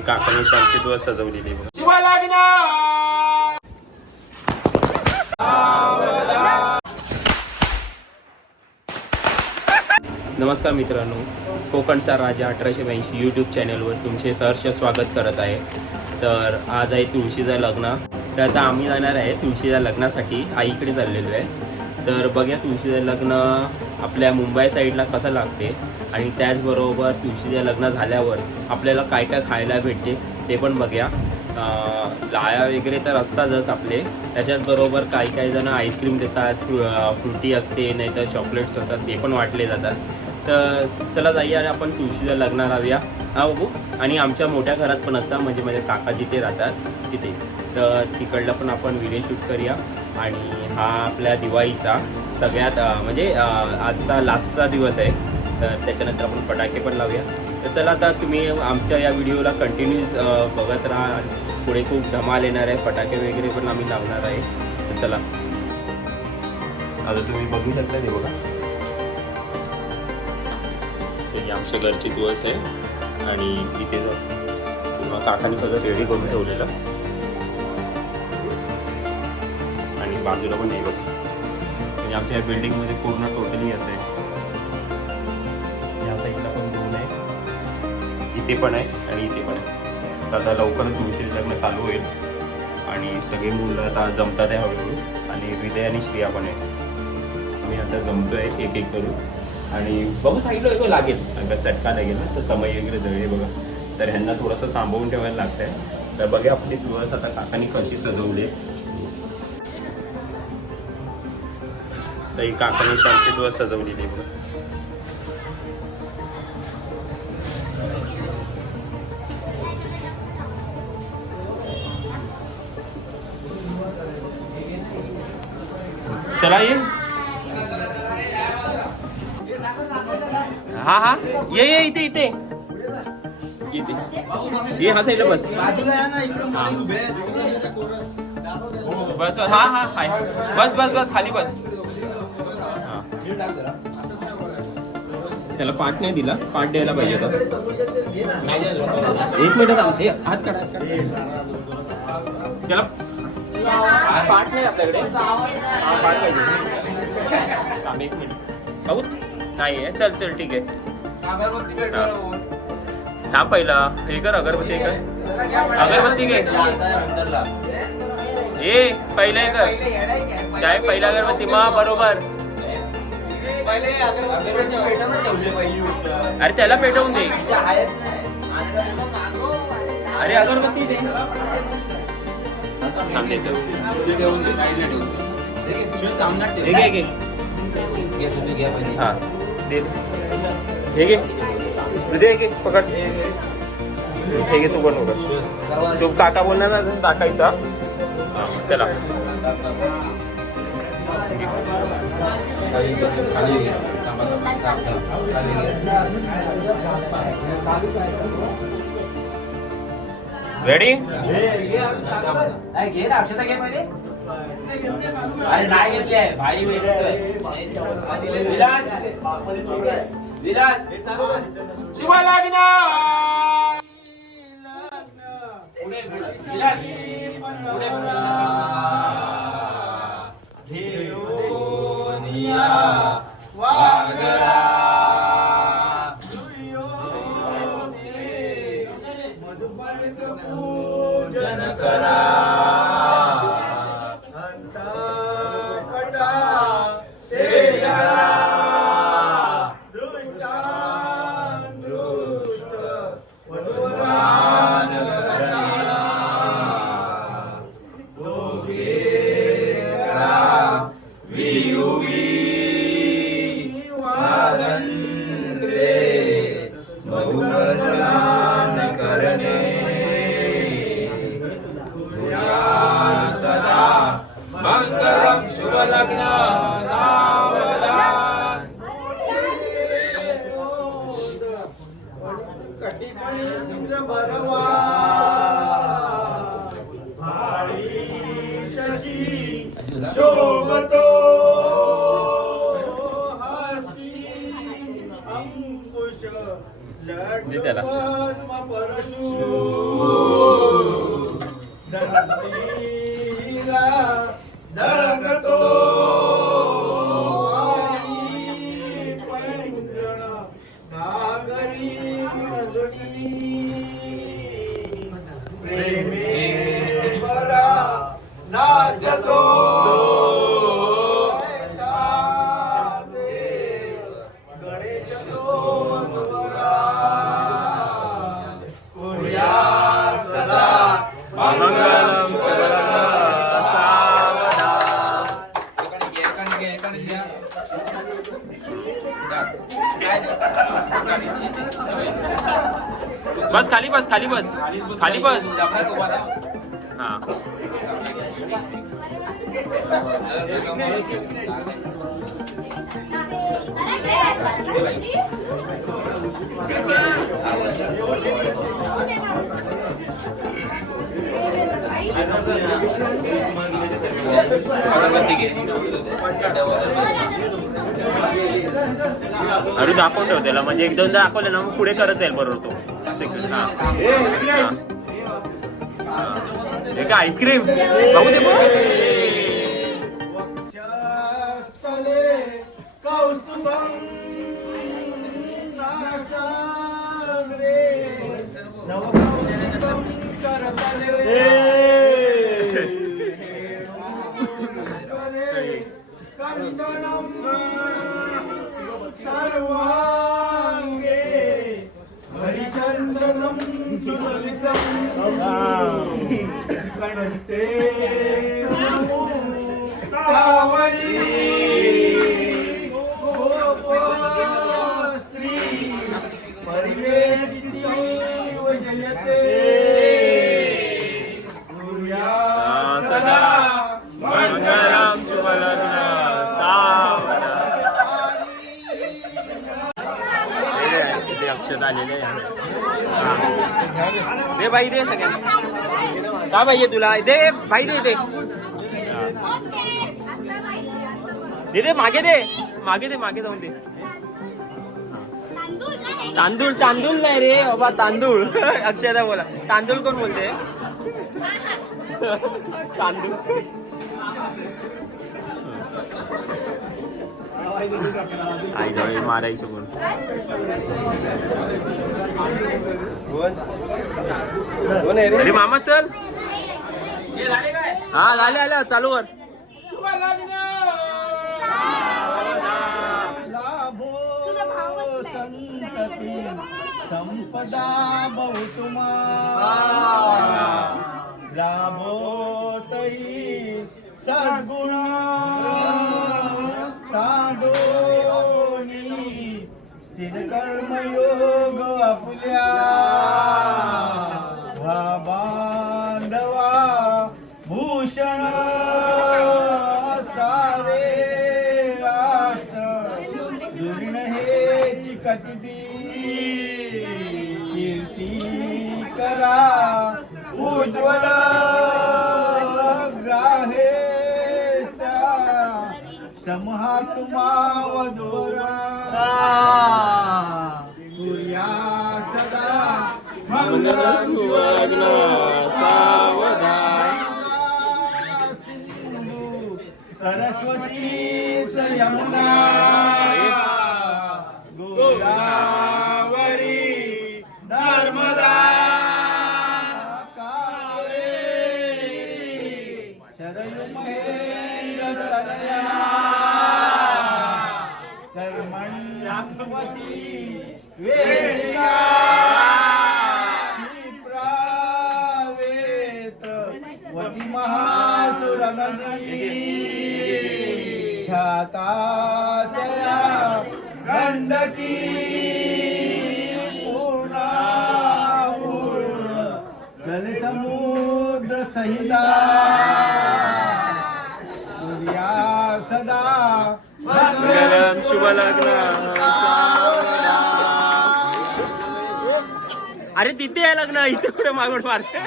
काकाने शांती दिवस सजवलेली नमस्कार मित्रांनो कोकणचा राजा अठराशे ब्याऐंशी यूट्यूब चॅनलवर तुमचे सहर्ष स्वागत करत आहे. तर आज आहे तुळशीचं लग्न. तर आता आम्ही जाणार आहे तुळशीच्या लग्नासाठी. आईकडे चाललेलो आहे. तर बघ्या तुळशीचं लग्न आपल्या मुंबई साईडला कसं लागते. आणि त्याचबरोबर तुळशीचं लग्न झाल्यावर आपल्याला काय काय खायला भेटते ते पण बघूया. लाया वगैरे तर असतातच आपले. त्याच्याचबरोबर काही काही जण आईस्क्रीम देतात फ्रुटी असते नाही तर चॉकलेट्स असतात ते पण वाटले जातात. तर चला जाऊया आणि आपण तुळशीला लग्न लावूया हा बाबू? आणि आमच्या मोठ्या घरात पण असा म्हणजे माझे काका जिथे राहतात तिथे. तर तिकडला पण आपण व्हिडिओ शूट करूया. आणि हा आपल्या दिवाळीचा सगळ्यात म्हणजे आजचा लास्टचा दिवस आहे. तर त्याच्यानंतर आपण फटाके पण लावूया. तर चला आता तुम्ही आमच्या या व्हिडिओला कंटिन्यूस बघत राहा. पुढे खूप धमाल येणार आहे. फटाके वगैरे पण आम्ही लावणार आहे. तर चला. आता तुम्ही बघू शकता ते बघा. ते आमच्या दिवस आहे. आणि इथे जाऊ पूर्ण काकाने सगळं रेडी करून ठेवलेलं. आणि बाजूला पण नाही बघ. म्हणजे आमच्या या बिल्डिंगमध्ये पूर्ण टोटली असं आहे. या साईडला पण दोन आहे. इथे पण आहे आणि इथे पण आहे. तर आता लवकरच तुळशी लग्न चालू होईल. आणि सगळे मुलं आता जमतात आहे हळूहळू. आणि हृदय आणि श्रिया पण आहे आम्ही आता जमतो आहे एक एक करू आणि बघू सांगितलं तो लागेल. अगर चटका लागेल ना तर समय वगैरे जळे बघा. तर ह्यांना थोडंसं सांभाळून ठेवायला लागतंय. तर बघा आपली तुळस आता काकांनी कशी सजवली तर ही काकांनी शांती तुळस सजवलेली बघा. चला ये. हा हा. ये ये इथे इथे. इथे ये हा साईडला बस. हा. बस बस. हा हा हाय. बस बस बस. खाली बस. हा. त्याला पाठ नाही दिला. पाठ द्यायला पाहिजे होता. एक मिनिट हात काढ. त्याला पाठ नाही आपल्याकडे. हा, पाठ पाहिजे. थांब एक मिनिट. नाही आहे चल चल ठीक आहे. थांब पहिला. हे कर अगरबत्ती हे कर. अगरबत्ती घे. ए पहिला हे कर. काय पहिला अगरबत्ती? मा बरोबर. अरे त्याला पेटवून दे. अरे अगरबत्ती दे. देतो. हे घे घे हा. दे दे. हे घे हृदय घे पकड. हे घे तू पण पकड तू काका बोलणार ना तसं टाकायचा चला. रेडी घे अक्षता घे पहिले. नाही घेतले भाई विलास विलास शुभ लग्न पुढे पुढे विलास पुढे ಬರುವ खाली बस. खाली बस. हा. अरे दाखवून ठेव त्याला. म्हणजे एक दोन दाखवलं ना मग पुढे करत जाईल बरोबर तो. Second, हा. हा. हे काय आईस्क्रीम बघू दे बघ. भाई दे सगळ्यांना का पाहिजे तुला? दे भाई दे दे। दे दे मागे दे। मागे दे मागे जाऊन दे। तांदूळ तांदूळ नाही रे बाबा तांदूळ. अक्षदा बोला. तांदूळ कोण बोलते? तांदूळ. आई जवळ मारायचे कोण? अरे मामा चल. हा झाले आल्या चालू संतती संपदा बहुतुमा लाभो तई सद्गुणा साधोनी तीन कर्मयोग आपल्या बांधवा भूषण सारे राष्ट्र दुर्ण हे कतिदी कीर्ती करा उज्ज्वल समहात्मा वधुरा सूर्या सदा मंगलम सिंधू सरस्वतीच यमुना. पूर्णा पूर्ण जलसमुद्र सहिता सूर्या सदा मंगलम शुभलग्न अरे तिथे आहे लग्न इथे कुठे मागून मारते?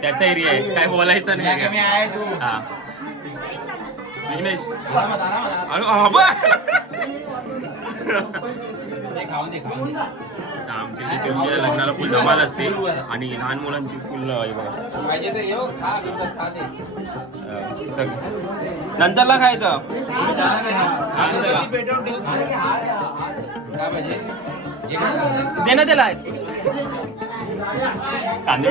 त्याचा एरिया आहे. काय बोलायचं नाही हा. विघ्नेश. आमच्या इथे तुळशीच्या लग्नाला फुल धमाल असते. आणि लहान मुलांची फुल नंतरला खायचं? दे ना त्याला. कांदे.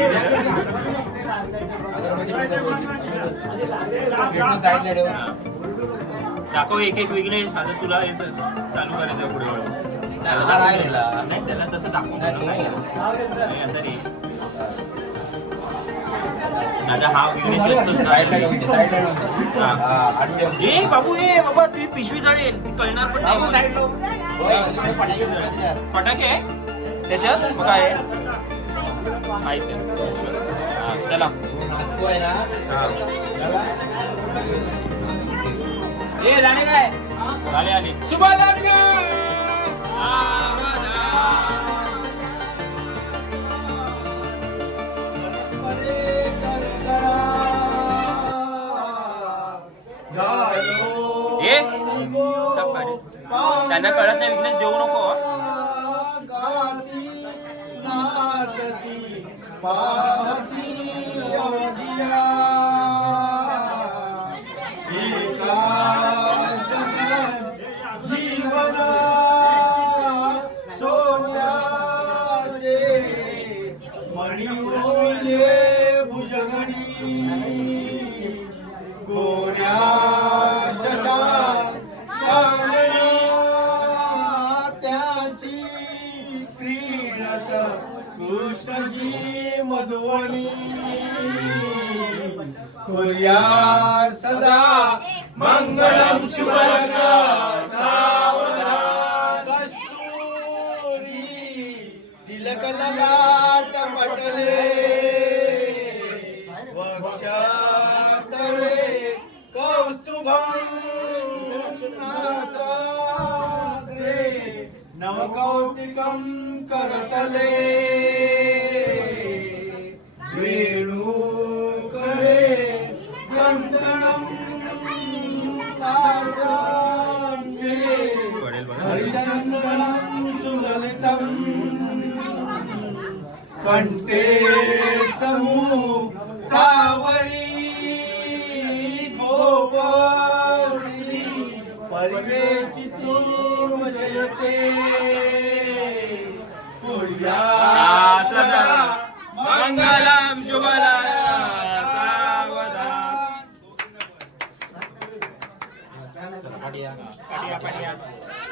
दाखव एक एक विघ्नेश आता तुला हे चालू करायचं पुढे. नाही त्याला तसं दाखवून. दादा हा विघ्नेश. ए बाबू ए बाबा तुझी पिशवी जळेल. कळणार पण नाही. फटाके आहे त्याच्यात. काय? आहे हा, चला काय? आले. शुभ. त्यांना कळत नाही विघ्नेश देऊ नको ਪਾਤੀ ਜੋਗੀਆ कुर्या सदा मङ्गलं शुभलग्न सावधान। कस्तुरी तिलक लगाट पटले। वक्षस्थळे कौस्तुभं नवकौतिकं करतले। कंटे तावळी गोपी परिवेशिती वजयते कुर्या सदा मंगलम शुभलग्न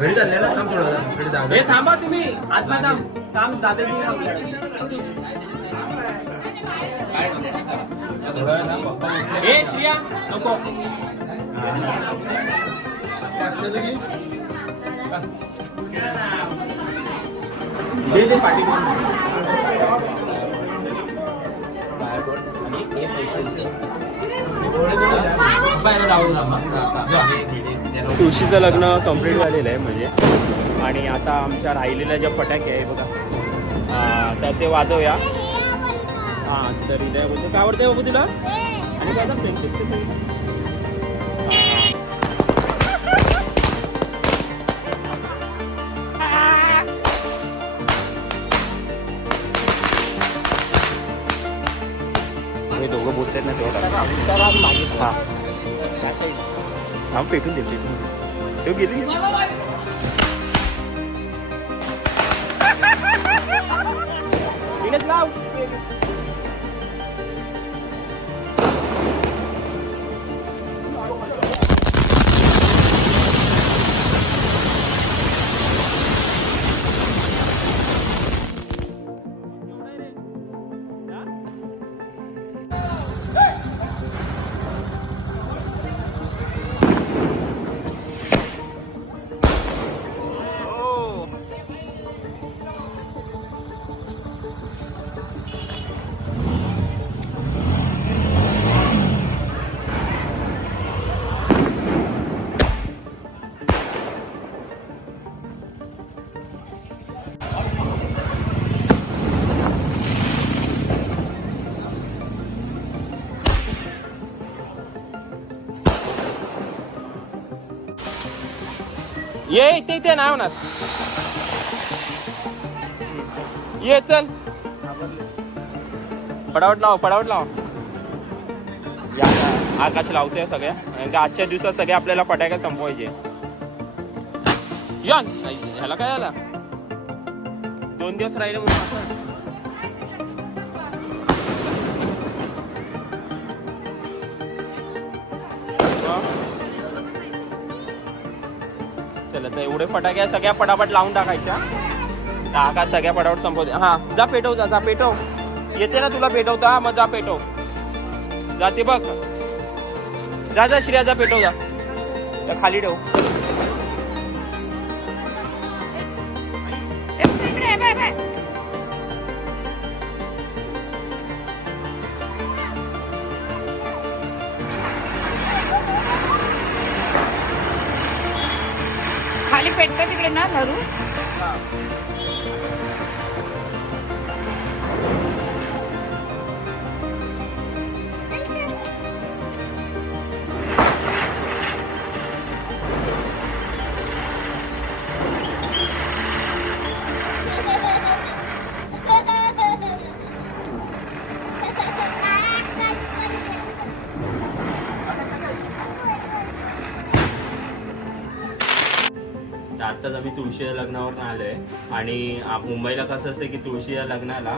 घरी चालले ना? थांब थोडं घरी जा हे थांबा तुम्ही. आत्मा थांब. थांब दादाजी थोडा वेळ थांब पप्पा ए श्रिया नको. दे दे पाठी पप्पा जाऊ थांबा. तुळशीचं लग्न कंप्लीट झालेलं आहे म्हणजे. आणि आता आमच्या राहिलेल्या ज्या फटाके आहे बघा हा, तर ते वाजवूया. हां तर बोलतो काय आवडते बाबू तुला? आणि काय आता practice कशी आहे? हे. दोघं बोलतात ना तेवढा हा हा पेटून दे पेटून दे तो गेली लाव ये इथे इथे नाही होणार. ये चल. पडावट लाव पडावट लाव. या आकाश लावतोय सगळ्या. कारण का आजच्या दिवसात सगळे आपल्याला फटाके संपवायचे. या ह्याला काय आला दोन दिवस राहिले म्हणून. चला तर एवढे फटाके सगळ्या पटापट लावून टाकायच्या. टाका सगळ्या पटापट संपवते हा जा पेटव जा जा पेटव. येते ना तुला पेटवता? मग जा पेटव. जाते बघ. जा जा श्रिया जा पेटव जा खाली ठेव. खाली पेटतं तिकडे ना नरू आता मी आम्ही तुळशीच्या लग्नावर आलो आहे आणि मुंबईला कसं असतं की तुळशीच्या लग्नाला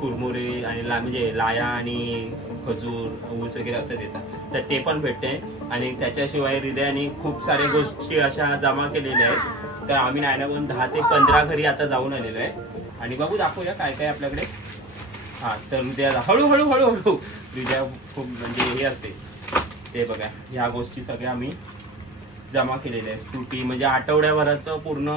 कुरमुरे आणि ला म्हणजे लाया आणि खजूर ऊस वगैरे असं देतात. तर ते पण भेटते. आणि त्याच्याशिवाय हृदयाने खूप साऱ्या गोष्टी अशा जमा केलेल्या आहेत. तर आम्ही नायनाकडून दहा ते पंधरा घरी आता जाऊन आलेलो आहे. आणि बघू दाखवूया काय काय आपल्याकडे. हां तर हृदयाला हळूहळू हळूहळू हृदया खूप म्हणजे हे असते. ते बघा ह्या गोष्टी सगळ्या आम्ही जमा केलेले आहे फ्रुटी म्हणजे आठवड्याभराचं पूर्ण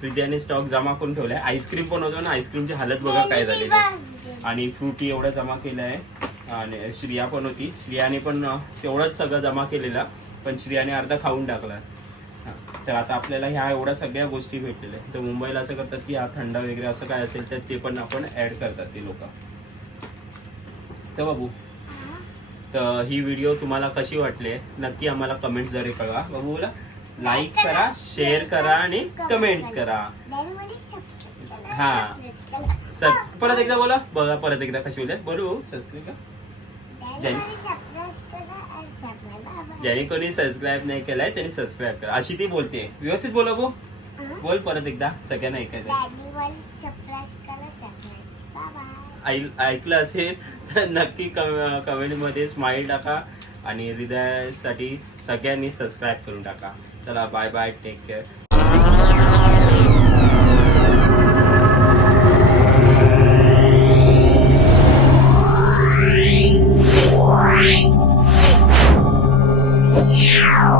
हृदयाने स्टॉक जमा करून ठेवलाय. आईस्क्रीम पण होतो ना. आईस्क्रीमची हालत बघा काय झालेली आहे. आणि फ्रुटी एवढं जमा केलं आहे आणि श्रिया पण होती. श्रियाने पण तेवढंच सगळं जमा केलेलं. पण श्रियाने अर्धा खाऊन टाकला. तर आता आपल्याला ह्या एवढ्या सगळ्या गोष्टी भेटलेल्या आहेत. तर मुंबईला असं करतात की हा थंड वगैरे असं काय असेल तर ते पण आपण ऍड करतात ते लोक. तर बाबू तर ही व्हिडिओ तुम्हाला कशी वाटली नक्की आम्हाला कमेंट्सद्वारे कळवा. बाबूला लाईक करा शेअर करा आणि कमेंट्स करा. हा. सर परत एकदा बोला. बघा परत एकदा कशी बोलत बोलू. सबस्क्राईब का ज्याने कोणी सबस्क्राईब नाही केलाय त्यांनी सबस्क्राईब करा. अशी ती बोलते. व्यवस्थित बोला बो बोल परत एकदा. सगळ्यांना ऐकायचं ऐकलं असेल तर नक्की कम कमेंटमध्ये स्माईल टाका आणि हृदयासाठी सगळ्यांनी सबस्क्राईब करून टाका चला bye bye take care Yeah.